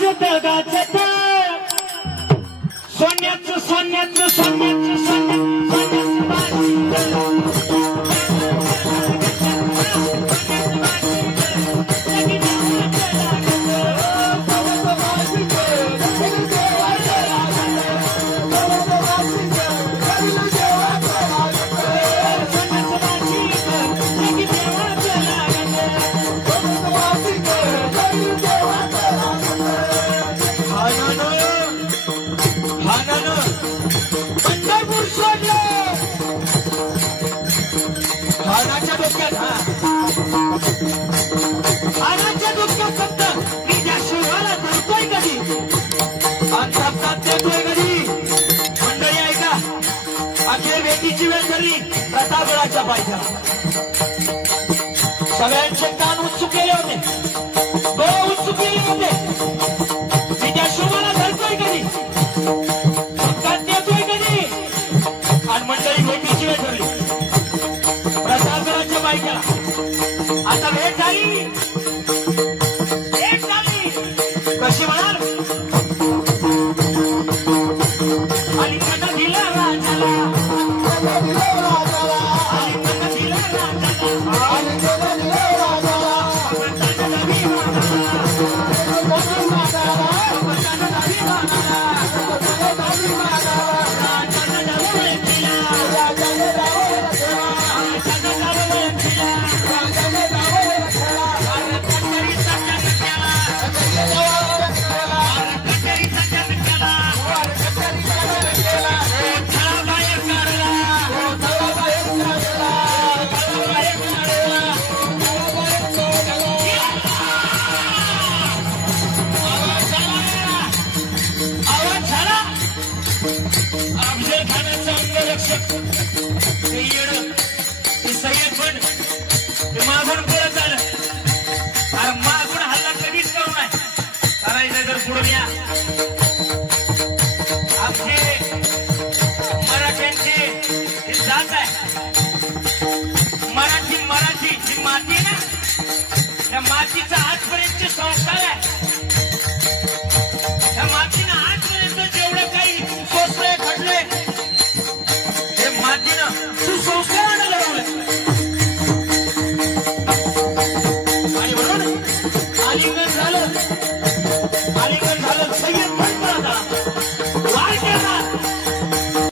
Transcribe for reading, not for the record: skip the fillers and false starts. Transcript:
दगाचं दगाचं सोन्याचं सोन्याचं सोन्याचं आनाच्या डोक्यात फक्त मी त्या शिवाला धरतोय कधी अंतरात देतोय कधी. मंडळी ऐका, अखेर वेदीची वेळ धरली प्रतापगडाच्या पायथ्याला. सगळ्यांचे कान उत्सुकलेले होते, डोळे उत्सुकलेले होते. मी त्या शिवाला धरतोय कधी, अंतरात देतोय कधी. आणि मंडळी वेदीची वेळ धरली प्रतापगडाच्या पायथ्याला. आता भेट झाली, कशी म्हणाल. आणि कथा दिला राजाला, आणि कथा दिला राजाला, आणि कथा दिला राजाला. मागून पळत आलं. अरे मागून हल्ला कधीच करू नये, करायचं जर पुढून या. आमचे मराठ्यांची ही जात आहे. मराठी ही माती ना, त्या मातीचा आजपर्यंत संस्कार आहे. त्या मातीनं आजपर्यंत जेवढं काही सोसलंय घडलंय, हे मातीनं सुसंस्कार